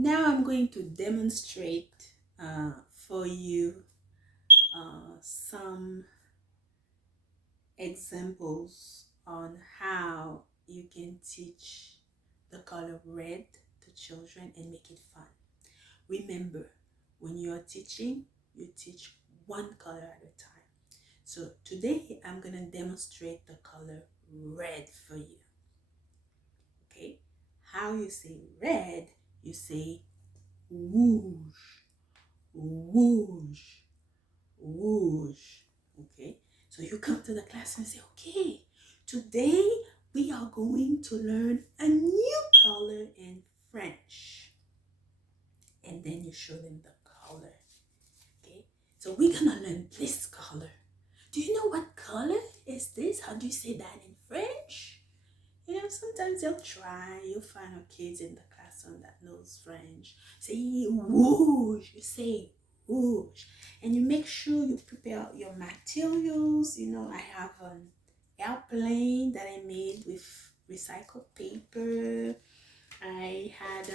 Now I'm going to demonstrate for you some examples on how you can teach the color red to children and make it fun. Remember, when you are teaching, you teach one color at a time. So today I'm going to demonstrate the color red for you. Okay? How you say red, you say whoosh, whoosh, whoosh. Okay? So you come to the class and say, okay, today we are going to learn a new color in French. And then you show them the color. Okay? So we're gonna learn this color. Do you know what color is this? How do you say that in French? You know, sometimes they'll try. You'll find our kids in the classroom that knows French. Say whoosh. You say whoosh. And you make sure you prepare your materials. You know, I have an airplane that I made with recycled paper. I had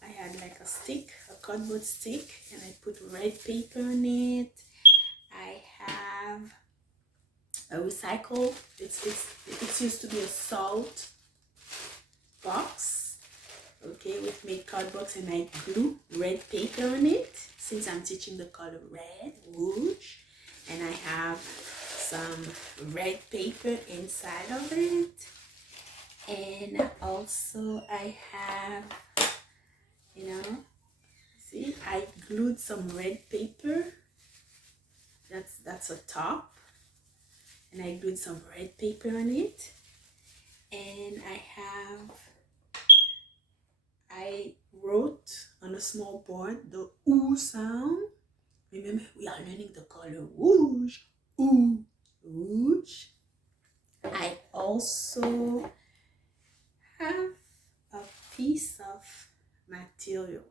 I had like a stick, a cardboard stick, and I put red paper on it. I have a recycle. It's used to be a salt box, okay, with made cardboard, and I glue red paper on it since I'm teaching the color red, whoosh, and I have some red paper inside of it, and also I have, see, I glued some red paper. That's a top, and I glued some red paper on it, and I wrote on a small board the oo sound. Remember, we are learning the color whoosh, oo, whoosh. I also have a piece of material,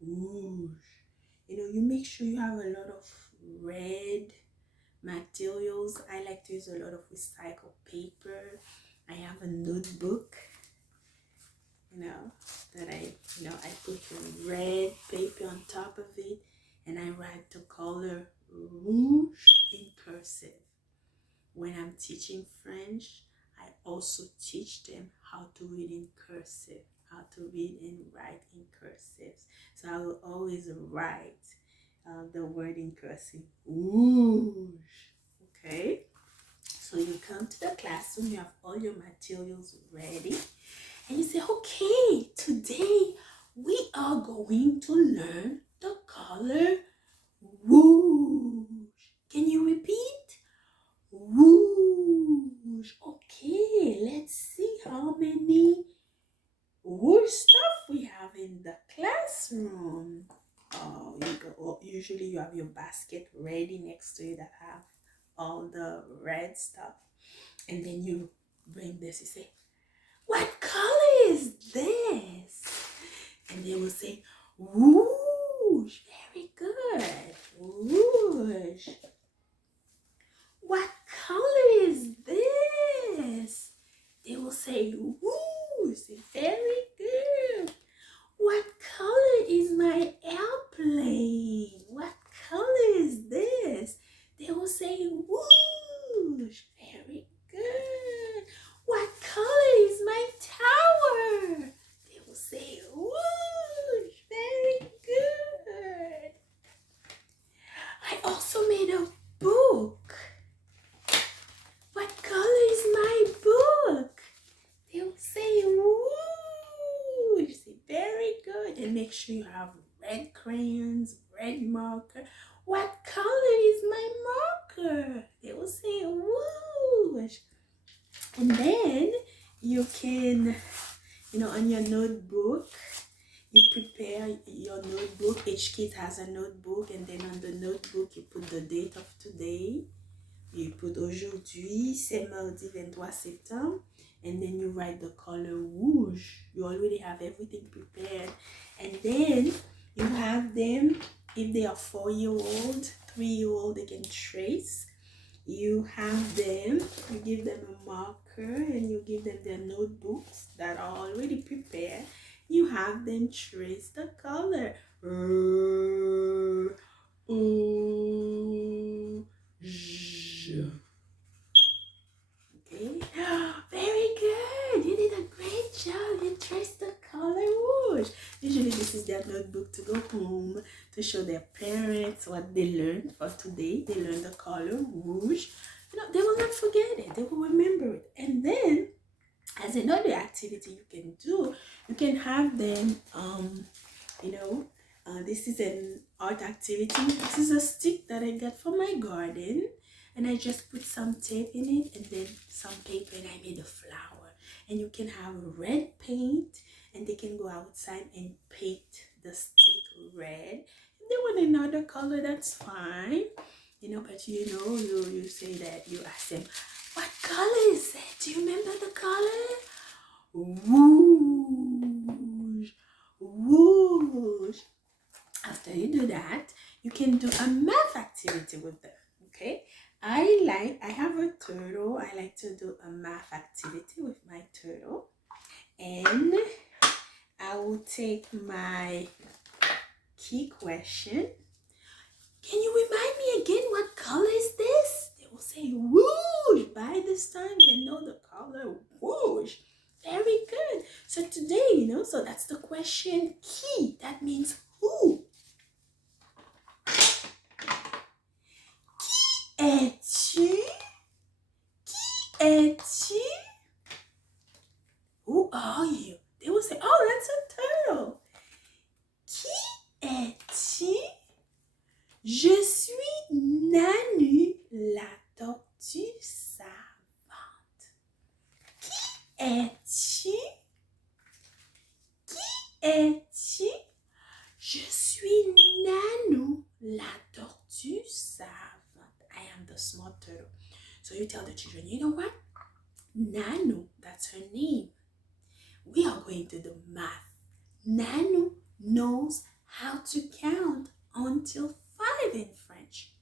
whoosh. You make sure you have a lot of red materials. I like to use a lot of recycled paper. I have a notebook, that I put the red paper on top of it, and I write the color rouge in cursive. When I'm teaching French, I also teach them how to read in cursive, how to read and write in cursive. So I will always write the word in cursive, rouge. Okay, so you come to the classroom, you have all your materials ready, and you say, okay, today we are going to learn the color rouge. Can you repeat? Rouge. Okay, let's see how many rouge stuff we have in the classroom. Usually you have your basket ready next to you that have all the red stuff, and then you bring this. You say, what color is this? And they will say, rouge. Very good, rouge. What color is this? They will say, rouge. Very good. What color is my airplane? What color is this? They will say, whoosh. Very good. What color is my tower? They will say, whoosh. Very good. I also made a book. What color is my book? They will say, whoosh. Very good. And make sure you have red crayons, red marker. What color is my marker? They will say, whoosh. And then you can, on your notebook, you prepare your notebook. Each kid has a notebook, and then on the notebook, you put the date of today. You put aujourd'hui, c'est mardi 23 septembre. And then you write the color rouge. You already have everything prepared. And then you have them, if they are 4-year-old, 3-year-old, they can trace. You have them, you give them a marker, and you give them their notebooks that are already prepared. you have them trace the color. J. Okay, very good. You did a great job. You traced the color rouge. Usually, this is their notebook to go home to show their parents what they learned for today. They learned the color rouge. You know, they will not forget it. They will remember it. And then, as another activity you can do, you can have them. This is an art activity. This is a stick that I got from my garden, and I just put some tape in it and then some paper, and I made a flower. And you can have red paint, and they can go outside and paint the stick red. If they want another color, that's fine. But you say that, you ask them, what color is that? Do you remember the color? Rouge. Rouge. After you do that, you can do a math activity with them. Okay, I have a turtle. I like to do a math activity with my turtle, and I will take my key question. Can you remind me again, what color is this? They will say rouge. By this time they know the color rouge. Very good. So today, so that's the question key. That means who. Es-tu? Qui es-tu? Who are you? They will say, oh, that's a turtle. Qui es-tu? Je suis Nanu, la tortue savante. Qui es-tu? Qui es-tu? Je suis Nanu, la tortue savante. I am the small turtle. So you tell the children, you know what? Nanu, that's her name. We are going to do math. Nanu knows how to count until 5 in French.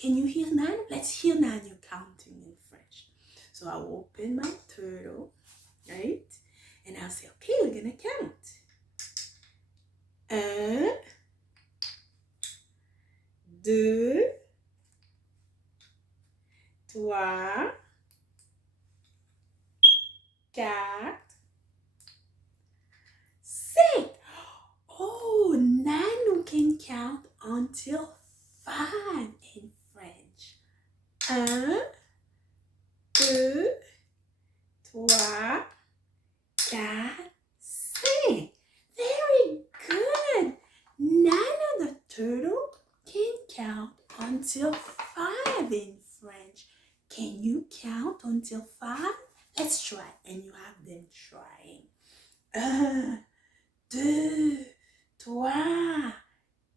Can you hear Nanu? Let's hear Nanu counting in French. So I'll open my turtle, right? And I'll say, okay, we're going to count. 1, 2, 3, 4, 5. Oh, Nanu can count until 5 in French. 1, 2, 3, 4, 5. Very good. Nanu the turtle can count until 5 in French. Can you count until 5? Let's try, and you have them trying. 1, 2, 3, 4,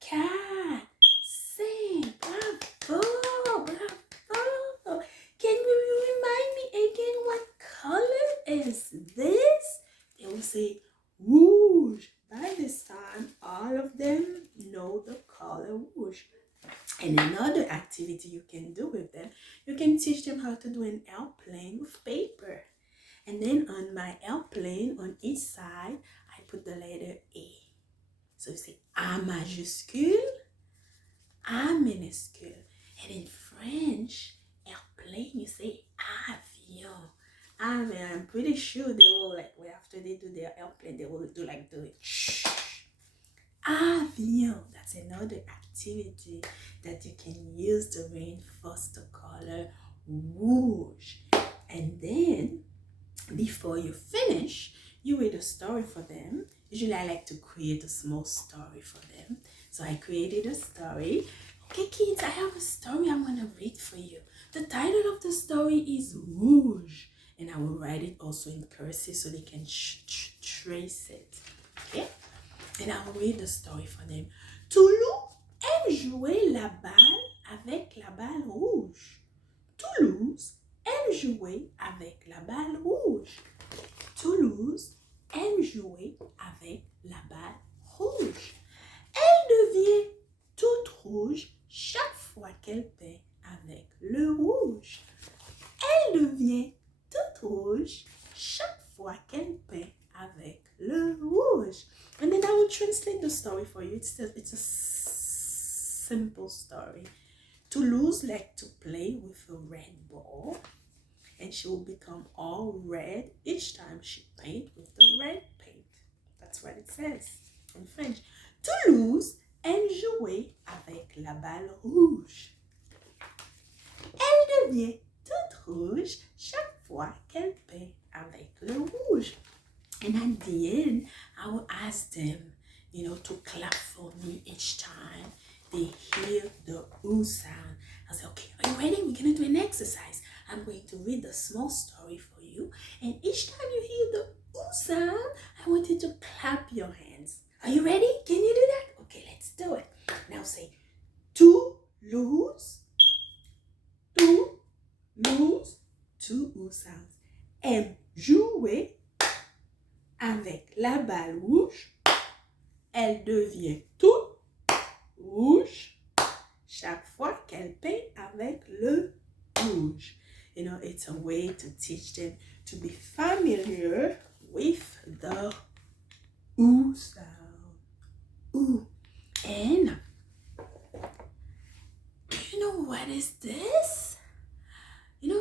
5. Bravo, bravo. Can you remind me again, what color is this? They will say rouge. By this time, all of them know the color rouge. And another activity you can do with them, you can teach them how to do an airplane with paper. And then on my airplane, on each side, I put the letter A. So you say A majuscule, A minuscule. And in French, airplane, you say avion. Avion. I'm pretty sure they will, after they do their airplane, they will do the shh. Avion. That's another activity that you can use to reinforce the color rouge. And then, before you finish, you read a story for them. Usually I like to create a small story for them. So I created a story. Okay, kids, I have a story I'm going to read for you. The title of the story is Rouge. And I will write it also in cursive so they can trace it. Okay? And I will read the story for them. Toulouse aime jouer la balle avec la balle rouge. Toulouse aime jouer avec la balle rouge. Toulouse aime jouer avec la balle rouge. Elle devient toute rouge chaque fois qu'elle peint avec le rouge. Elle devient toute rouge chaque fois qu'elle peint avec le rouge. translate the story for you. It's a simple story. Toulouse liked to play with a red ball, and she will become all red each time she paint with the red paint. That's what it says in French. Toulouse aime jouer avec la balle rouge. Elle devient toute rouge chaque fois qu'elle peint avec le rouge. And at the end, I will ask them, to clap for me each time they hear the ooh sound. I'll say, okay, are you ready? We're going to do an exercise. I'm going to read a small story for you. And each time you hear the ooh sound, I want you to clap your hands. Are you ready? Can you do that? Okay, let's do it. Now say, Toulouse, Toulouse, two ooh sounds. Aime jouer avec la balle rouge. Elle devient toute rouge chaque fois qu'elle peint avec le rouge. It's a way to teach them to be familiar with the ooh sound. Ooh. And you know what is this?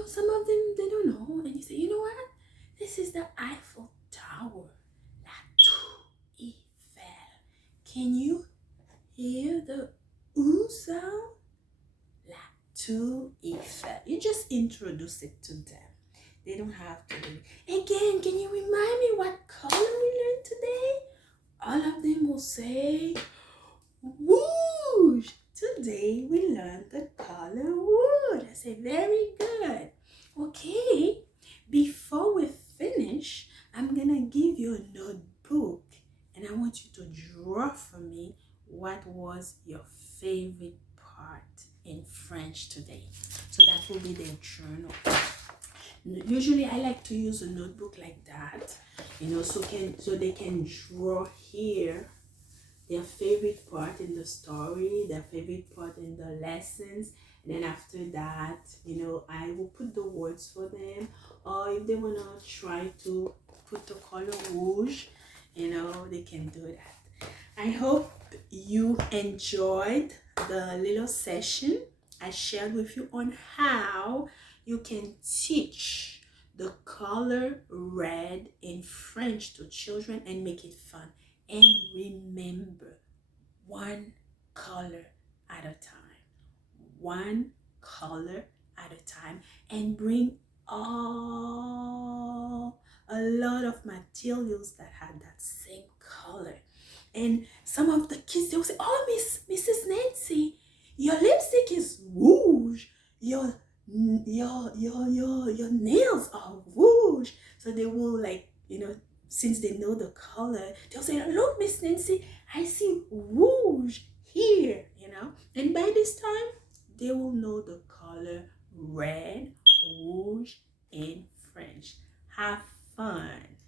Some of them, they don't know. And you say, you know what? This is the Eiffel Tower. La Tour Eiffel. Can you hear the ooh sound? La Tour Eiffel. You just introduce it to them. They don't have to do it. Again, can you remind me what color we learned today? All of them will say rouge. Today we learned the color wood. I say very good. Okay, before we finish, I'm gonna give you a notebook and I want you to draw for me what was your favorite part in French today. So that will be their journal. Usually I like to use a notebook like that, so they can draw here their favorite part in the story, their favorite part in the lessons. And then after that, I will put the words for them. Or if they want to try to put the color rouge, they can do that. I hope you enjoyed the little session I shared with you on how you can teach the color red in French to children and make it fun. And remember, one color at a time. One color at a time. And bring a lot of materials that had that same color. And some of the kids, they'll say, oh, Mrs. Nancy, your lipstick is rouge. Your nails are rouge. So they will since they know the color, they'll say, look, Miss Nancy, I see rouge here, And by this time, they will know the color red, rouge in French. Have fun.